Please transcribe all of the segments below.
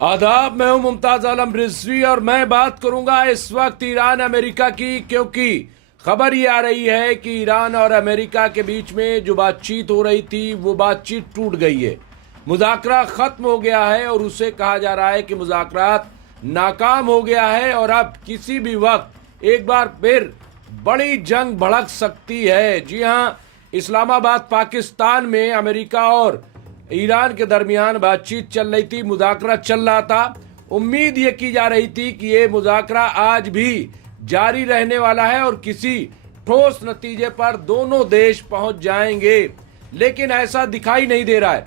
आदाब, मैं हूं मुमताज आलम रिजवी और मैं बात करूंगा इस वक्त ईरान अमेरिका की, क्योंकि खबर ये आ रही है कि ईरान और अमेरिका के बीच में जो बातचीत हो रही थी वो बातचीत टूट गई है। मुज़ाकरा खत्म हो गया है और उसे कहा जा रहा है कि मुज़ाकरात नाकाम हो गया है और अब किसी भी वक्त एक बार फिर बड़ी जंग भड़क सकती है। जी हां, इस्लामाबाद पाकिस्तान में अमेरिका और ईरान के दरमियान बातचीत चल रही थी, मुज़ाकरा चल रहा था। उम्मीद ये की जा रही थी कि ये मुज़ाकरा आज भी जारी रहने वाला है और किसी ठोस नतीजे पर दोनों देश पहुंच जाएंगे, लेकिन ऐसा दिखाई नहीं दे रहा है।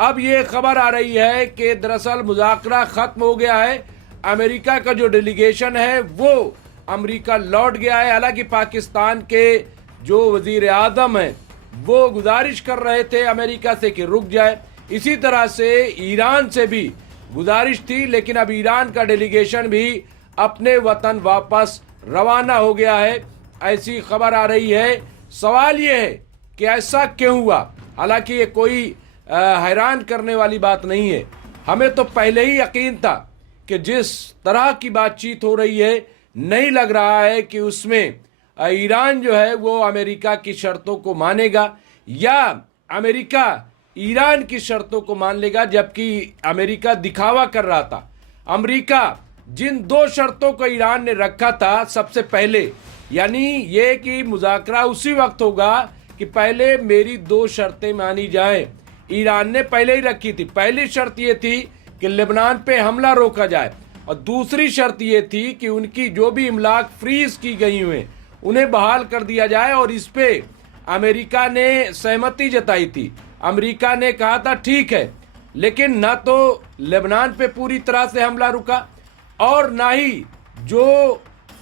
अब ये खबर आ रही है कि दरअसल मुज़ाकरा खत्म हो गया है। अमेरिका का जो डेलीगेशन है वो अमेरिका लौट गया है। हालांकि पाकिस्तान के जो वजीर आज़म हैं वो गुजारिश कर रहे थे अमेरिका से कि रुक जाए। इसी तरह से ईरान से भी गुजारिश थी, लेकिन अब ईरान का डेलीगेशन भी अपने वतन वापस रवाना हो गया है, ऐसी खबर आ रही है। सवाल ये है कि ऐसा क्यों हुआ। हालांकि ये कोई हैरान करने वाली बात नहीं है। हमें तो पहले ही यकीन था कि जिस तरह की बातचीत हो रही है, नहीं लग रहा है कि उसमें ईरान जो है वो अमेरिका की शर्तों को मानेगा या अमेरिका ईरान की शर्तों को मान लेगा, जबकि अमेरिका दिखावा कर रहा था। अमेरिका जिन दो शर्तों को ईरान ने रखा था सबसे पहले, यानी ये कि मुज़ाकरा उसी वक्त होगा कि पहले मेरी दो शर्तें मानी जाएं, ईरान ने पहले ही रखी थी। पहली शर्त ये थी कि लेबनान पे हमला रोका जाए और दूसरी शर्त ये थी कि उनकी जो भी इमलाक फ्रीज की गई हुए उन्हें बहाल कर दिया जाए, और इस पे अमेरिका ने सहमति जताई थी। अमेरिका ने कहा था ठीक है, लेकिन ना तो लेबनान पे पूरी तरह से हमला रुका और ना ही जो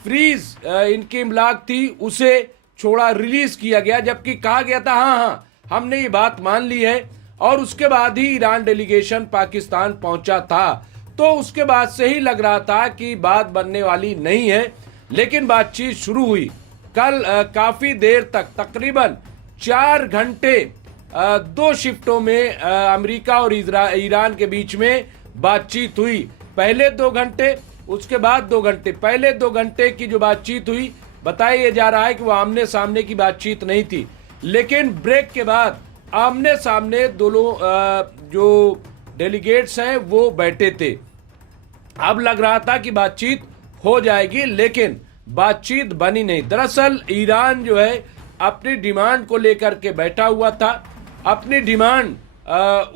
फ्रीज इनकी इमलाक थी उसे छोड़ा, रिलीज किया गया, जबकि कहा गया था हाँ हमने ये बात मान ली है। और उसके बाद ही ईरान डेलीगेशन पाकिस्तान पहुंचा था, तो उसके बाद से ही लग रहा था कि बात बनने वाली नहीं है। लेकिन बातचीत शुरू हुई कल काफी देर तक, तकरीबन 4 घंटे दो शिफ्टों में अमेरिका और ईरान के बीच में बातचीत हुई। पहले 2 घंटे, उसके बाद 2 घंटे। पहले 2 घंटे की जो बातचीत हुई, बताया जा रहा है कि वो आमने सामने की बातचीत नहीं थी, लेकिन ब्रेक के बाद आमने सामने दोनों जो डेलीगेट्स हैं वो बैठे थे। अब लग रहा था कि बातचीत हो जाएगी, लेकिन बातचीत बनी नहीं। दरअसल ईरान जो है अपनी डिमांड को लेकर के बैठा हुआ था। अपनी डिमांड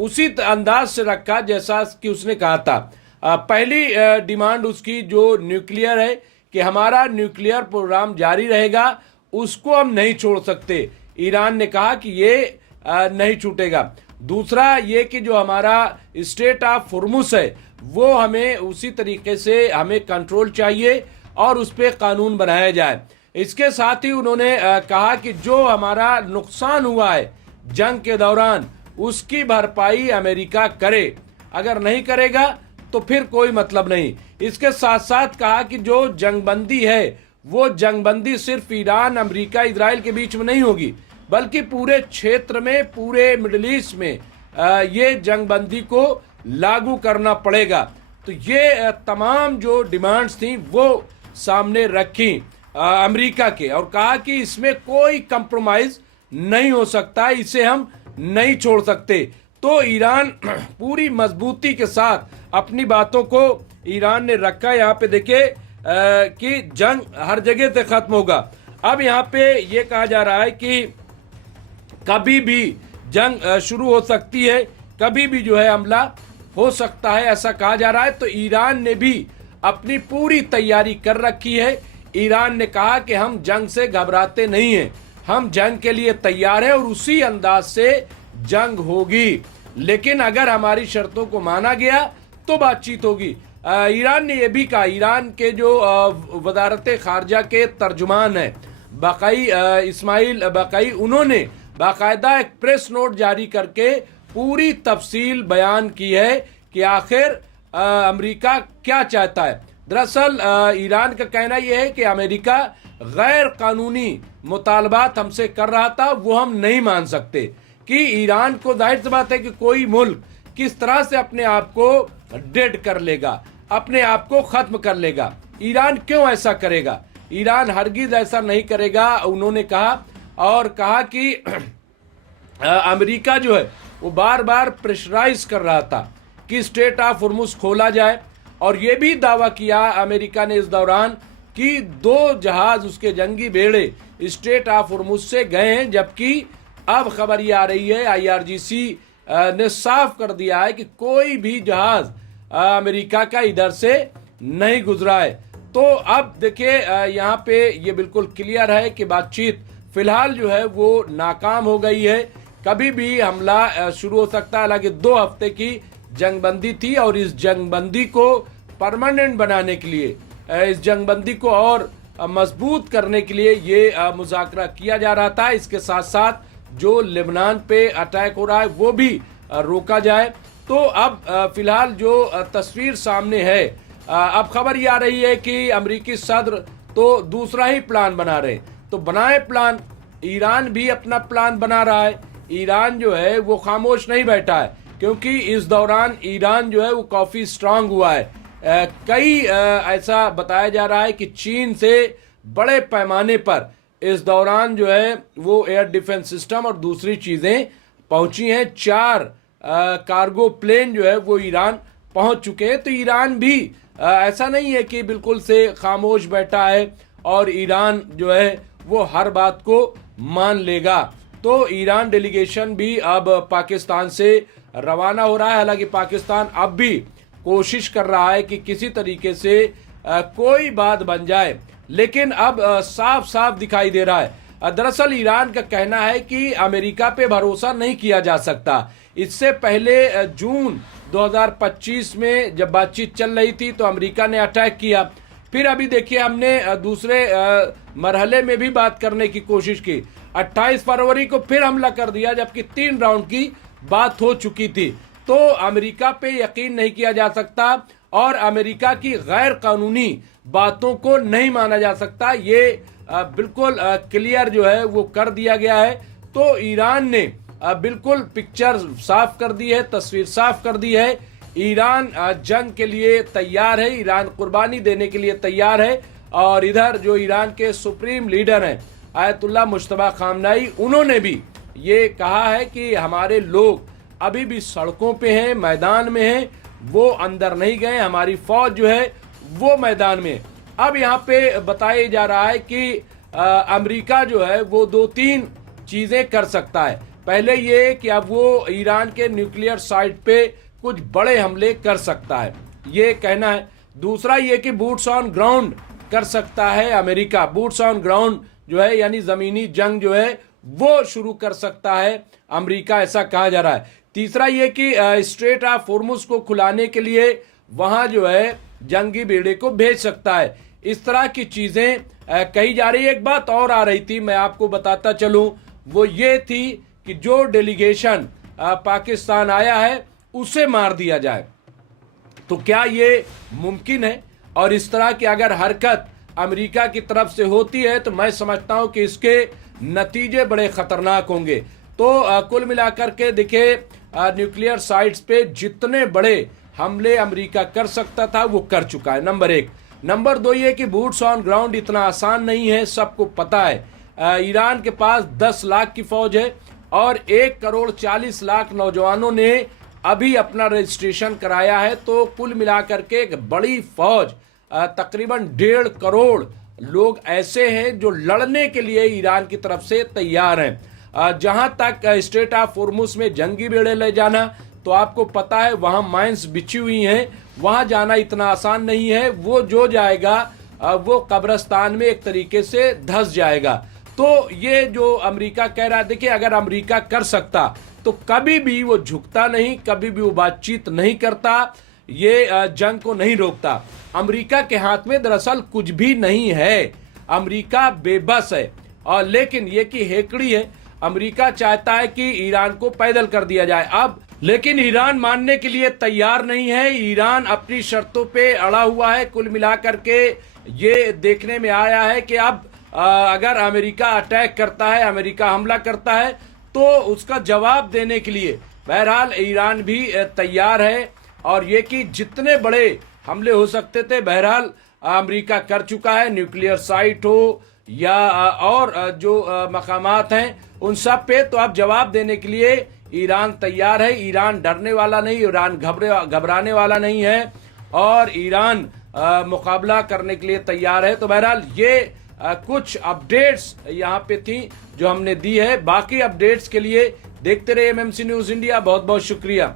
उसी अंदाज से रखा जैसा कि उसने कहा था। पहली डिमांड उसकी जो न्यूक्लियर है कि हमारा न्यूक्लियर प्रोग्राम जारी रहेगा, उसको हम नहीं छोड़ सकते। ईरान ने कहा कि ये नहीं छूटेगा। दूसरा ये कि जो हमारा स्टेट ऑफ हुर्मुस है वो हमें उसी तरीके से हमें कंट्रोल चाहिए और उस पर कानून बनाया जाए। इसके साथ ही उन्होंने कहा कि जो हमारा नुकसान हुआ है जंग के दौरान उसकी भरपाई अमेरिका करे, अगर नहीं करेगा तो फिर कोई मतलब नहीं। इसके साथ साथ कहा कि जो जंगबंदी है वो जंगबंदी सिर्फ ईरान, अमेरिका, इजराइल के बीच में नहीं होगी, बल्कि पूरे क्षेत्र में, पूरे मिडिल ईस्ट में ये जंगबंदी को लागू करना पड़ेगा। तो ये तमाम जो डिमांड्स थी वो सामने रखी अमेरिका के, और कहा कि इसमें कोई कंप्रोमाइज नहीं हो सकता, इसे हम नहीं छोड़ सकते। तो ईरान पूरी मजबूती के साथ अपनी बातों को ईरान ने रखा। यहाँ पे देखिए कि जंग हर जगह से खत्म होगा। अब यहाँ पे ये कहा जा रहा है कि कभी भी जंग शुरू हो सकती है, कभी भी जो है हमला हो सकता है, ऐसा कहा जा रहा है। तो ईरान ने भी अपनी पूरी तैयारी कर रखी है। ईरान ने कहा कि हम जंग से घबराते नहीं हैं, हम जंग के लिए तैयार हैं और उसी अंदाज से जंग होगी, लेकिन अगर हमारी शर्तों को माना गया तो बातचीत होगी। ईरान ने यह भी कहा, ईरान के जो वजारत खारजा के तर्जुमान है बकाई इस्माइल बकाई, उन्होंने बाकायदा एक प्रेस नोट जारी करके पूरी तफसील बयान की है कि आखिर अमेरिका क्या चाहता है। दरअसल ईरान का कहना यह है कि अमेरिका गैर कानूनी मुतालबात हमसे कर रहा था, वो हम नहीं मान सकते। कि ईरान को, जाहिर सी बात है कि कोई मुल्क किस तरह से अपने आप को डेड कर लेगा, अपने आप को खत्म कर लेगा। ईरान क्यों ऐसा करेगा? ईरान हरगिज ऐसा नहीं करेगा, उन्होंने कहा। और कहा कि अमेरिका जो है वो बार बार प्रेशराइज कर रहा था कि स्ट्रेट ऑफ हुर्मुज खोला जाए, और ये भी दावा किया अमेरिका ने इस दौरान कि 2 जहाज उसके जंगी बेड़े स्ट्रेट ऑफ हुर्मुज से गए हैं, जबकि अब खबर ये आ रही है, IRGC ने साफ कर दिया है कि कोई भी जहाज अमेरिका का इधर से नहीं गुजरा है। तो अब देखिए यहाँ पे ये बिल्कुल क्लियर है कि बातचीत फिलहाल जो है वो नाकाम हो गई है। कभी भी हमला शुरू हो सकता है। हालांकि 2 हफ्ते की जंगबंदी थी और इस जंगबंदी को परमानेंट बनाने के लिए, इस जंगबंदी को और मजबूत करने के लिए ये मुज़ाकरा किया जा रहा था। इसके साथ साथ जो लेबनान पे अटैक हो रहा है वो भी रोका जाए। तो अब फिलहाल जो तस्वीर सामने है, अब खबर ये आ रही है कि अमेरिकी सदर तो दूसरा ही प्लान बना रहे। तो बनाए प्लान, ईरान भी अपना प्लान बना रहा है। ईरान जो है वो खामोश नहीं बैठा है, क्योंकि इस दौरान ईरान जो है वो काफी स्ट्रांग हुआ है। कई ऐसा बताया जा रहा है कि चीन से बड़े पैमाने पर इस दौरान जो है वो एयर डिफेंस सिस्टम और दूसरी चीजें पहुंची हैं। 4 कार्गो प्लेन जो है वो ईरान पहुंच चुके हैं। तो ईरान भी ऐसा नहीं है कि बिल्कुल से खामोश बैठा है और ईरान जो है वो हर बात को मान लेगा। तो ईरान डेलीगेशन भी अब पाकिस्तान से रवाना हो रहा है। हालांकि पाकिस्तान अब भी कोशिश कर रहा है कि किसी तरीके से कोई बात बन जाए, लेकिन अब साफ साफ दिखाई दे रहा है। दरअसल ईरान का कहना है कि अमेरिका पे भरोसा नहीं किया जा सकता। इससे पहले जून 2025 में जब बातचीत चल रही थी तो अमेरिका ने अटैक किया। फिर अभी देखिए हमने दूसरे मरहले में भी बात करने की कोशिश की। 28 फरवरी को फिर हमला कर दिया, जबकि 3 राउंड की बात हो चुकी थी। तो अमेरिका पे यकीन नहीं किया जा सकता और अमेरिका की गैर कानूनी बातों को नहीं माना जा सकता। ये बिल्कुल क्लियर जो है वो कर दिया गया है। तो ईरान ने बिल्कुल पिक्चर साफ कर दी है, तस्वीर साफ कर दी है। ईरान जंग के लिए तैयार है, ईरान कुर्बानी देने के लिए तैयार है। और इधर जो ईरान के सुप्रीम लीडर हैं आयतुल्लाह मुज्तबा खामनाई, उन्होंने भी ये कहा है कि हमारे लोग अभी भी सड़कों पे हैं, मैदान में हैं, वो अंदर नहीं गए, हमारी फौज जो है वो मैदान में। अब यहाँ पे बताया जा रहा है कि अमेरिका जो है वो 2-3 चीजें कर सकता है। पहले ये कि अब वो ईरान के न्यूक्लियर साइट पे कुछ बड़े हमले कर सकता है, ये कहना है। दूसरा ये कि बूट्स ऑन ग्राउंड कर सकता है अमेरिका, बूट्स ऑन ग्राउंड जो है यानी जमीनी जंग जो है वो शुरू कर सकता है अमेरिका, ऐसा कहा जा रहा है। तीसरा ये कि स्ट्रेट ऑफ हुर्मुज को खुलाने के लिए वहां जो है जंगी बेड़े को भेज सकता है। इस तरह की चीजें कही जा रही है। एक बात और आ रही थी, मैं आपको बताता चलूं, वो ये थी कि जो डेलीगेशन पाकिस्तान आया है उसे मार दिया जाए। तो क्या ये मुमकिन है? और इस तरह की अगर हरकत अमेरिका की तरफ से होती है तो मैं समझता हूं कि इसके नतीजे बड़े खतरनाक होंगे। तो कुल मिलाकर के देखिए न्यूक्लियर साइट्स पे जितने बड़े हमले अमेरिका कर सकता था वो कर चुका है, नंबर 1। नंबर 2 ये कि बूट्स ऑन ग्राउंड इतना आसान नहीं है, सबको पता है। ईरान के पास 10 लाख की फौज है और 1,40,00,000 नौजवानों ने अभी अपना रजिस्ट्रेशन कराया है। तो कुल मिलाकर के एक बड़ी फौज, तकरीबन 1.5 करोड़ लोग ऐसे हैं जो लड़ने के लिए ईरान की तरफ से तैयार हैं। जहां तक स्ट्रेट ऑफ हुर्मुज में जंगी बेड़े ले जाना, तो आपको पता है वहां माइंस बिछी हुई हैं, वहां जाना इतना आसान नहीं है। वो जो जाएगा वो कब्रिस्तान में एक तरीके से धंस जाएगा। तो ये जो अमेरिका कह रहा है, देखिए अगर अमेरिका कर सकता तो कभी भी वो झुकता नहीं, कभी भी वो बातचीत नहीं करता, ये जंग को नहीं रोकता। अमेरिका के हाथ में दरअसल कुछ भी नहीं है, अमेरिका बेबस है। और लेकिन ये कि हेकड़ी है, अमेरिका चाहता है कि ईरान को पैदल कर दिया जाए अब, लेकिन ईरान मानने के लिए तैयार नहीं है। ईरान अपनी शर्तों पे अड़ा हुआ है। कुल मिलाकर के ये देखने में आया है कि अब अगर अमेरिका अटैक करता है, अमेरिका हमला करता है, तो उसका जवाब देने के लिए बहरहाल ईरान भी तैयार है और ये कि जितने बड़े हमले हो सकते थे बहरहाल अमेरिका कर चुका है, न्यूक्लियर साइट हो या और जो मकामात हैं उन सब पे तो अब जवाब देने के लिए ईरान तैयार है। ईरान डरने वाला नहीं, ईरान घबराने वाला नहीं है और ईरान मुकाबला करने के लिए तैयार है। तो बहरहाल ये कुछ अपडेट्स यहाँ पे थी जो हमने दी है। बाकी अपडेट्स के लिए देखते रहिए एमएमसी न्यूज इंडिया। बहुत बहुत शुक्रिया।